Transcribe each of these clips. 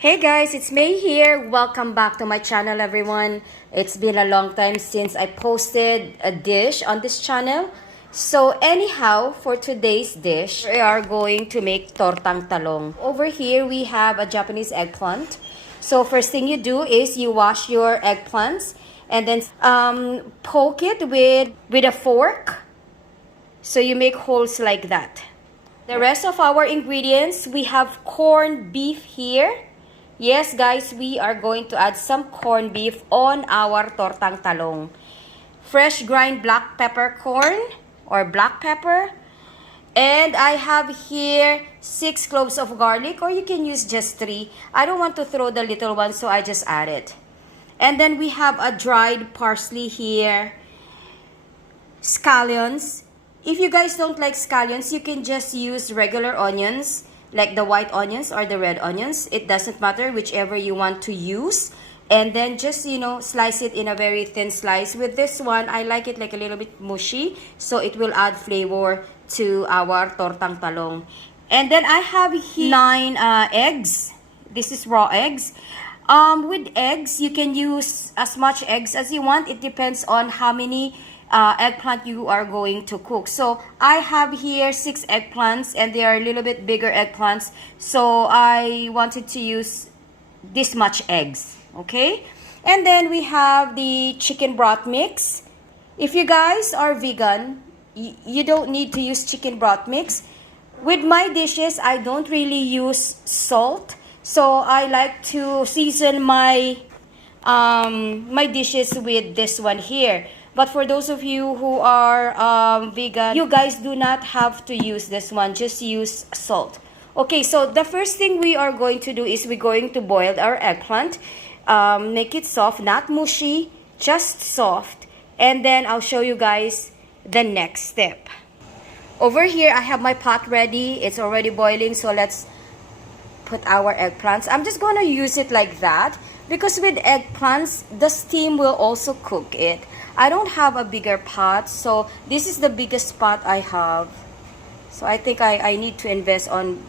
Hey guys, it's May here. Welcome back to my channel, everyone. It's been a long time since I posted a dish on this channel. So anyhow, for today's dish, we are going to make tortang talong. Over here, we have a Japanese eggplant. So first thing you do is you wash your eggplants and then poke it with a fork. So you make holes like that. The rest of our ingredients, we have corned beef here. Yes, guys, we are going to add some corned beef on our tortang talong. Fresh grind black peppercorn or black pepper. And I have here 6 cloves of garlic, or you can use just 3. I don't want to throw the little one, so I just add it. And then we have a dried parsley here. Scallions. If you guys don't like scallions, you can just use regular onions, like the white onions or the red onions. It doesn't matter, whichever you want to use. And then just, slice it in a very thin slice. With this one, I like it like a little bit mushy, so it will add flavor to our tortang talong. And then I have here 9 eggs. This is raw eggs. With eggs, you can use as much eggs as you want. It depends on how many eggplant you are going to cook. So I have here 6 eggplants, and they are a little bit bigger eggplants, so I wanted to use this much eggs. Okay, and then we have the chicken broth mix. If you guys are vegan, you don't need to use chicken broth mix. With my dishes, I don't really use salt, so I like to season my my dishes with this one here. But for those of you who are vegan, you guys do not have to use this one. Just use salt. Okay, so the first thing we are going to do is we're going to boil our eggplant. Make it soft, not mushy, just soft. And then I'll show you guys the next step. Over here, I have my pot ready. It's already boiling, so let's put our eggplants. I'm just going to use it like that, because with eggplants, the steam will also cook it. I don't have a bigger pot, so this is the biggest pot I have. So I think I need to invest on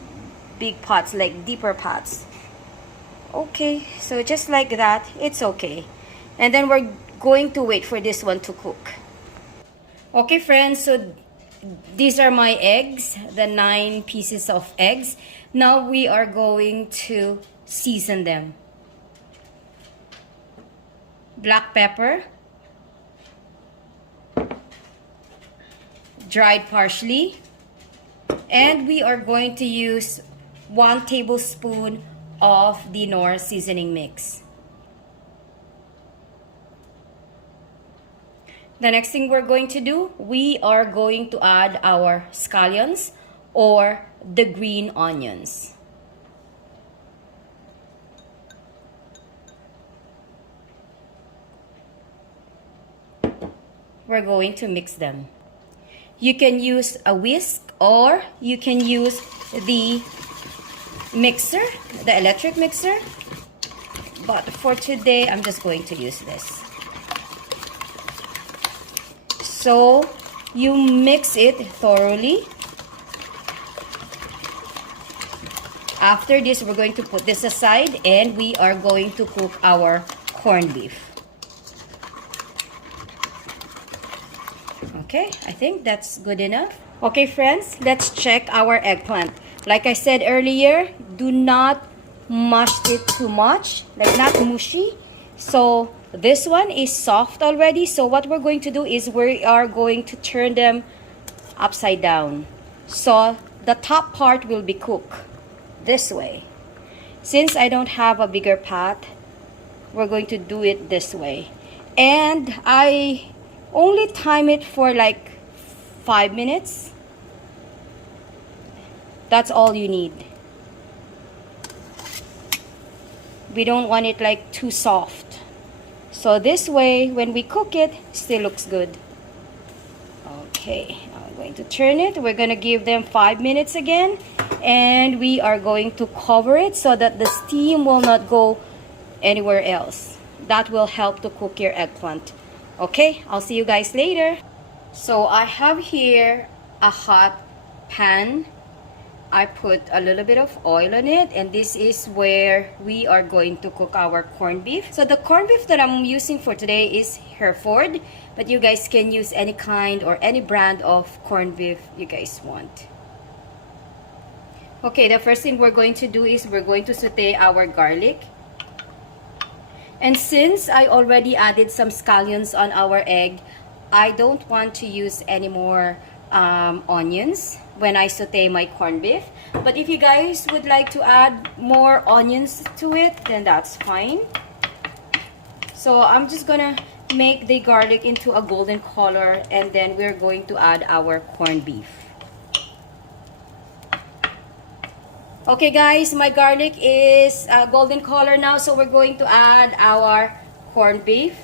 big pots, like deeper pots. Okay, so just like that, it's okay. And then we're going to wait for this one to cook. Okay, friends, so these are my eggs, the 9 pieces of eggs. Now we are going to season them. Black pepper, dried parsley, and we are going to use 1 tablespoon of the Knorr seasoning mix. The next thing we're going to do, we are going to add our scallions or the green onions. We're going to mix them. You can use a whisk, or you can use the mixer, the electric mixer. But for today, I'm just going to use this. So you mix it thoroughly. After this, we're going to put this aside, and we are going to cook our corned beef. Okay, I think that's good enough. Okay, friends, let's check our eggplant. Like I said earlier, do not mush it too much, like not mushy. So this one is soft already. So what we're going to do is we are going to turn them upside down. So the top part will be cooked this way. Since I don't have a bigger pot, we're going to do it this way. And I only time it for like 5 minutes. That's all you need. We don't want it like too soft. So this way, when we cook it, still looks good. Okay, I'm going to turn it. We're going to give them 5 minutes again. And we are going to cover it so that the steam will not go anywhere else. That will help to cook your eggplant. Okay, I'll see you guys later. So I have here a hot pan I put a little bit of oil on it, and this is where we are going to cook our corned beef. So the corned beef that I'm using for today is Hereford, but you guys can use any kind or any brand of corned beef you guys want. Okay, the first thing we're going to do is we're going to saute our garlic. And since I already added some scallions on our egg, I don't want to use any more onions when I saute my corned beef. But if you guys would like to add more onions to it, then that's fine. So I'm just gonna make the garlic into a golden color, and then we're going to add our corned beef. Okay guys, my garlic is golden color now, so we're going to add our corned beef.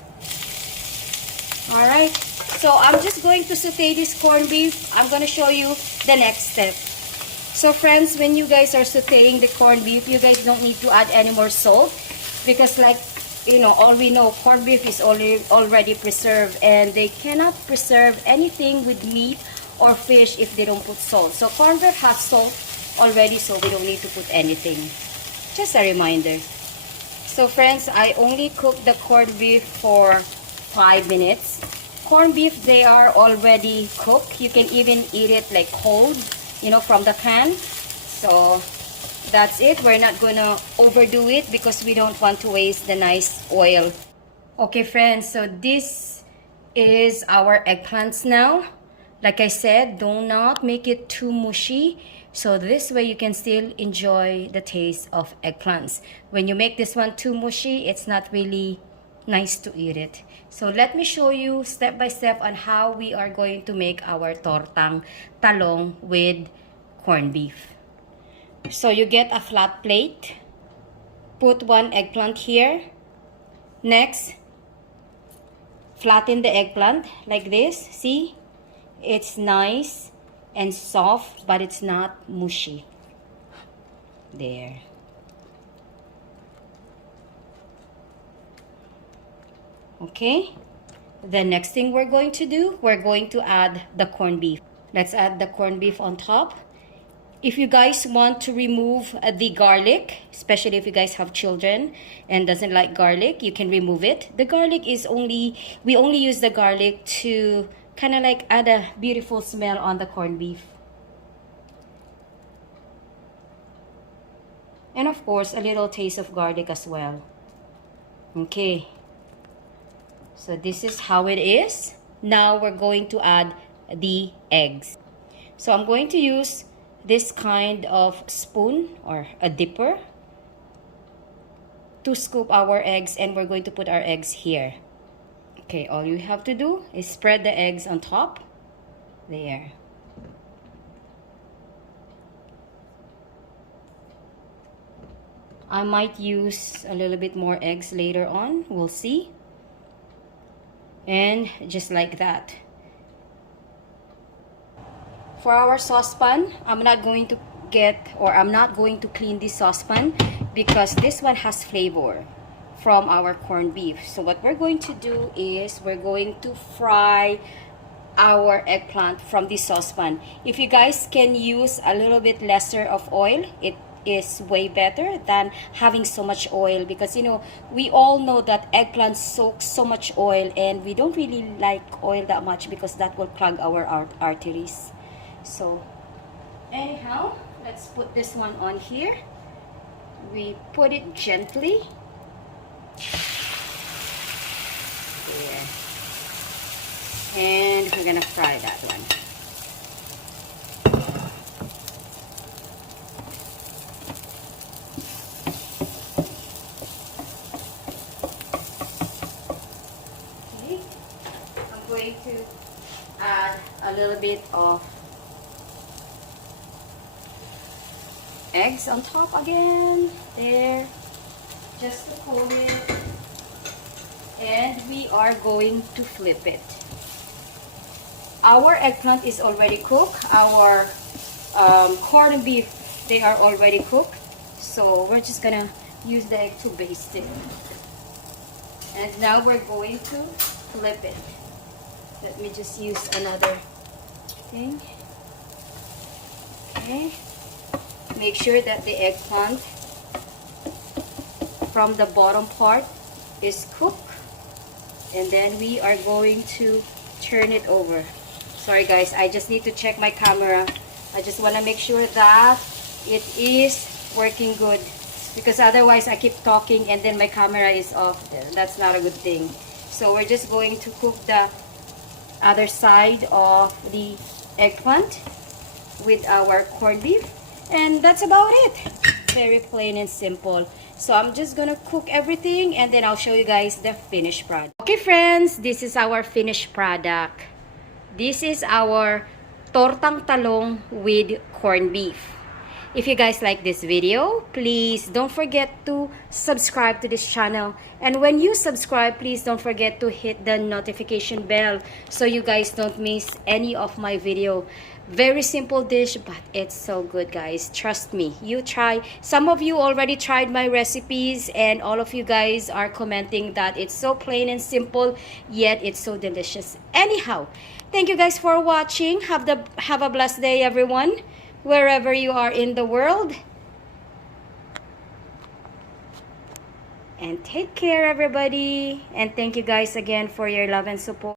Alright, so I'm just going to saute this corned beef. I'm going to show you the next step. So friends, when you guys are sauteing the corned beef, you guys don't need to add any more salt, because like, you know, all we know, corned beef is already preserved, and they cannot preserve anything with meat or fish if they don't put salt. So corned beef has salt already, so we don't need to put anything. Just a reminder. So friends, I only cooked the corned beef for 5 minutes. Corned beef, they are already cooked. You can even eat it like cold, you know, from the pan. So that's it. We're not gonna overdo it because we don't want to waste the nice oil. Okay friends, so this is our eggplants now. Like I said, do not make it too mushy. So this way you can still enjoy the taste of eggplants. When you make this one too mushy, it's not really nice to eat it. So let me show you step by step on how we are going to make our tortang talong with corned beef. So you get a flat plate. Put one eggplant here. Next, flatten the eggplant like this. See? It's nice and soft, but it's not mushy. There. Okay. The next thing we're going to do, we're going to add the corned beef. Let's add the corned beef on top. If you guys want to remove the garlic, especially if you guys have children and doesn't like garlic, you can remove it. The garlic is we only use the garlic to kind of like add a beautiful smell on the corned beef. And of course, a little taste of garlic as well. Okay. So this is how it is. Now we're going to add the eggs. So I'm going to use this kind of spoon or a dipper to scoop our eggs, and we're going to put our eggs here. Okay, all you have to do is spread the eggs on top. There. I might use a little bit more eggs later on. We'll see. And just like that. For our saucepan, I'm not going to clean this saucepan because this one has flavor from our corned beef. So what we're going to do is we're going to fry our eggplant from this saucepan. If you guys can use a little bit lesser of oil, it is way better than having so much oil, because you know, we all know that eggplants soak so much oil, and we don't really like oil that much because that will clog our arteries. So anyhow, let's put this one on here. We put it gently. There. And we're gonna fry that one. Okay. I'm going to add a little bit of eggs on top again. There. Just to coat it. And we are going to flip it. Our eggplant is already cooked. Our corned beef, they are already cooked. So we're just gonna use the egg to baste it. And now we're going to flip it. Let me just use another thing. Okay. Make sure that the eggplant from the bottom part is cooked. And then we are going to turn it over. Sorry guys, I just need to check my camera. I just want to make sure that it is working good, because otherwise I keep talking and then my camera is off. That's not a good thing. So we're just going to cook the other side of the eggplant with our corned beef, and that's about it. Very plain and simple. So I'm just gonna cook everything and then I'll show you guys the finished product. Okay friends, this is our finished product. This is our tortang talong with corned beef. If you guys like this video, please don't forget to subscribe to this channel. And when you subscribe, please don't forget to hit the notification bell so you guys don't miss any of my video. Very simple dish, but it's so good, guys. Trust me, you try. Some of you already tried my recipes and all of you guys are commenting that it's so plain and simple, yet it's so delicious. Anyhow, thank you guys for watching. Have a blessed day, everyone, wherever you are in the world. And take care, everybody. And thank you guys again for your love and support.